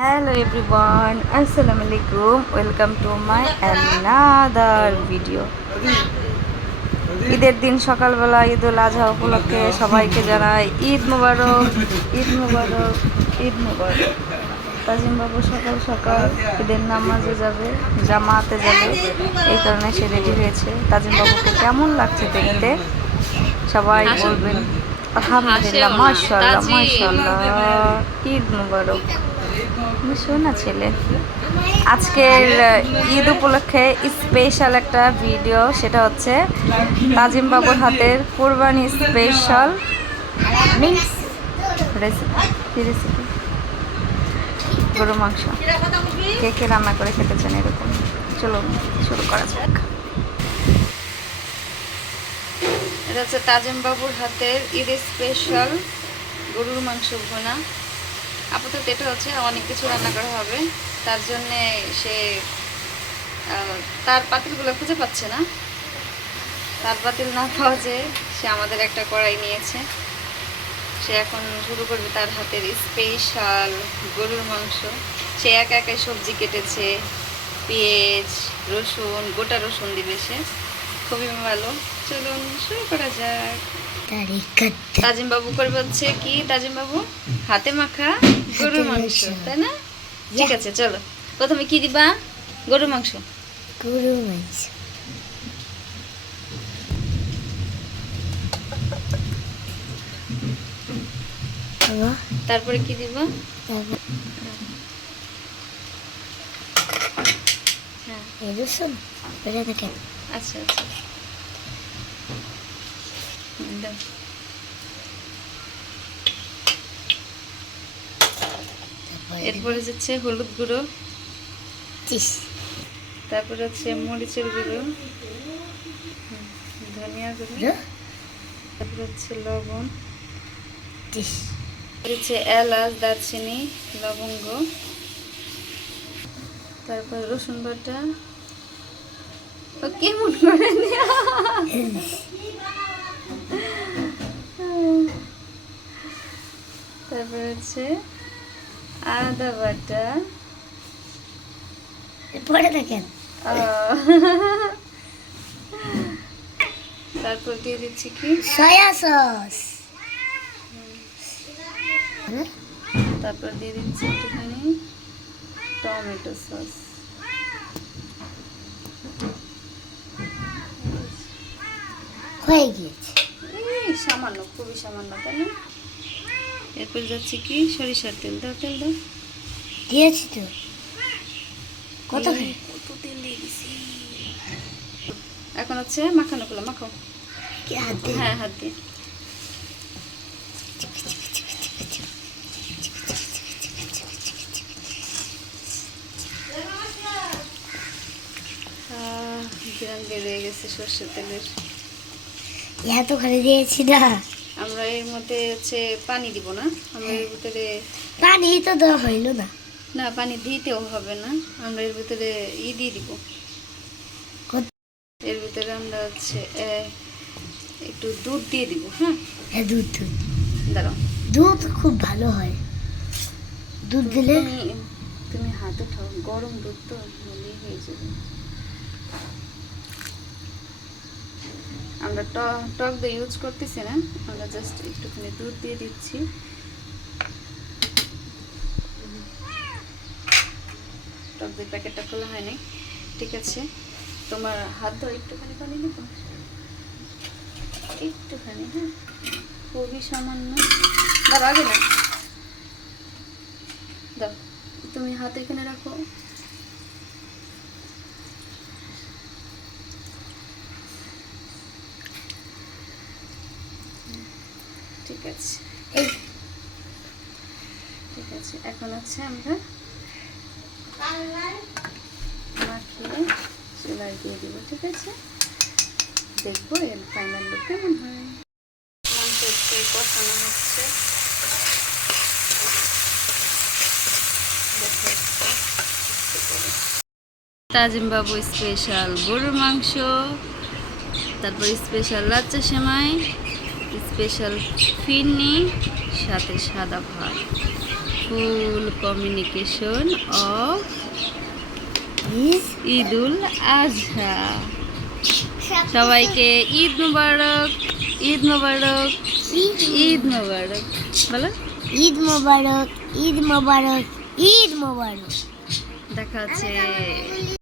Hello everyone আসসালামু আলাইকুম welcome to my another video ঈদের দিন সকালবেলা ঈদ উল আজহা উপলক্ষে সবাইকে জানাই ঈদ মুবারক ঈদ মুবারক ঈদ মুবারক। তাজিম বাবু, সকাল সকাল ঈদের নামাজে যাবে, জামাতে যাবে। এই কারণে সে রেডি হয়েছে। তাজিম বাবুকে কেমন লাগছে দেখতে? সবাই বলবেন, আলহামদুলিল্লাহ, মাশাআল্লাহ মাশাআল্লাহ, ঈদ মুবারক। শোনা ছেলে। আজকের ঈদ উপলক্ষে স্পেশাল একটা ভিডিও সেটা হচ্ছে তাজিম বাবুর হাতের কোরবানি স্পেশাল মিক্স রেসিপি গরু মাংস। কে কে রান্না করে খেতে চান এরকম? চলো, শুরু করা যাক। এটা হচ্ছে তাজিম বাবুর হাতের ঈদ স্পেশাল গরুর মাংস ভোনা। আপাতত এটা হচ্ছে অনেক কিছু রান্না করা হবে। তার জন্যে সে তার পাতিলগুলো খুঁজে পাচ্ছে না। তার পাতিল না পাওয়া যে সে আমাদের একটা কড়াই নিয়েছে। সে এখন শুরু করবে তার হাতের স্পেশাল গরুর মাংস। সে একা একাই সবজি কেটেছে, পেঁয়াজ, রসুন, গোটা রসুন দিবে সে। খুবই ভালো। চলুন শুরু করা যাক। তাজিম বাবু করবে হচ্ছে কি তাজিম বাবু হাতে মাখা গরুর মাংস তাই না? ঠিক আছে চলো। প্রথমে কি দিবা? গরুর মাংস। গরু মাংস। তারপরে কি দিবা তারপর হ্যাঁ এই রসুন বেড়ে থাকেন আচ্ছা আচ্ছা। এরপরে যাচ্ছে হলুদ গুঁড়ো। তারপরে হচ্ছে মরিচের গুঁড়ো। ধনিয়া গুঁড়ো। তারপরে হচ্ছে লবণ। হচ্ছে এলাচ দারচিনি লবঙ্গ। তারপর রসুন বাটা। কেমন করে? তারপর হচ্ছে আদা বাটা। পরে আহ, তারপর দিয়ে দিচ্ছি কি? Soya sauce. তারপর দিয়ে দিচ্ছি একটুখানি টমেটো সস। হয়ে গিয়েছে। সামান্য খুবই সামান্য তাই না? এরপর যাচ্ছে কি? সরিষার তেল দাও তেল দাও। দিয়েছি তো। কত কত তেল দিয়ে দিছি। এখন হচ্ছে মাখানো গুলো মাখাও। কি হাত দিয়ে? হ্যাঁ হাত দিয়ে। গ্রাম বেড়ে গেছে সর্ষের তেলের। এত করে দিয়েছি না। আমরা এর মধ্যে হচ্ছে পানি দিব না। আমরা এর ভিতরে পানি তো দেওয়া হইল না। না পানি দিতেও হবে না। আমরা এর ভিতরে ই দিয়ে দিব। এর ভিতরে আমরা হচ্ছে একটু দুধ দিয়ে দিব হ্যাঁ? হ্যাঁ দুধ দুধ। দাঁড়াও। দুধ খুব ভালো হয়। দুধ দিলে? তুমি তুমি হাত গরম দুধ তো হয়ে যাবে। আমরা টক দই ইউজ করতেছি না, আমরা জাস্ট একটুখানি দুধ দিয়ে দিচ্ছি। টক দই প্যাকেটটা খোলা হয়নি ঠিক আছে। তোমার হাত ধরে একটুখানি পানি নেব? একটুখানি হ্যাঁ। খুবই সামান্য। দাও আগে না। দাও, তুমি হাত এখানে রাখো। ঠিক আছে। এই ঠিক আছে, এখন হচ্ছে আমরা মাখিয়ে দিয়ে দিব, ঠিক আছে? দেখব এর ফাইনাল কেমন হচ্ছে তাজিম বাবু স্পেশাল গরুর মাংস, তারপর স্পেশাল লাচ্চা সেমাই। স্পেশাল ফিরনি সাথে সাদা ভাত। Full communication of is Eid ul Azha. সবাইকে ঈদ মুবারক ঈদ মুবারক ঈদ মুবারক। বলো। ঈদ মোবারক ঈদ মোবারক ঈদ মোবারক। দেখা হচ্ছে।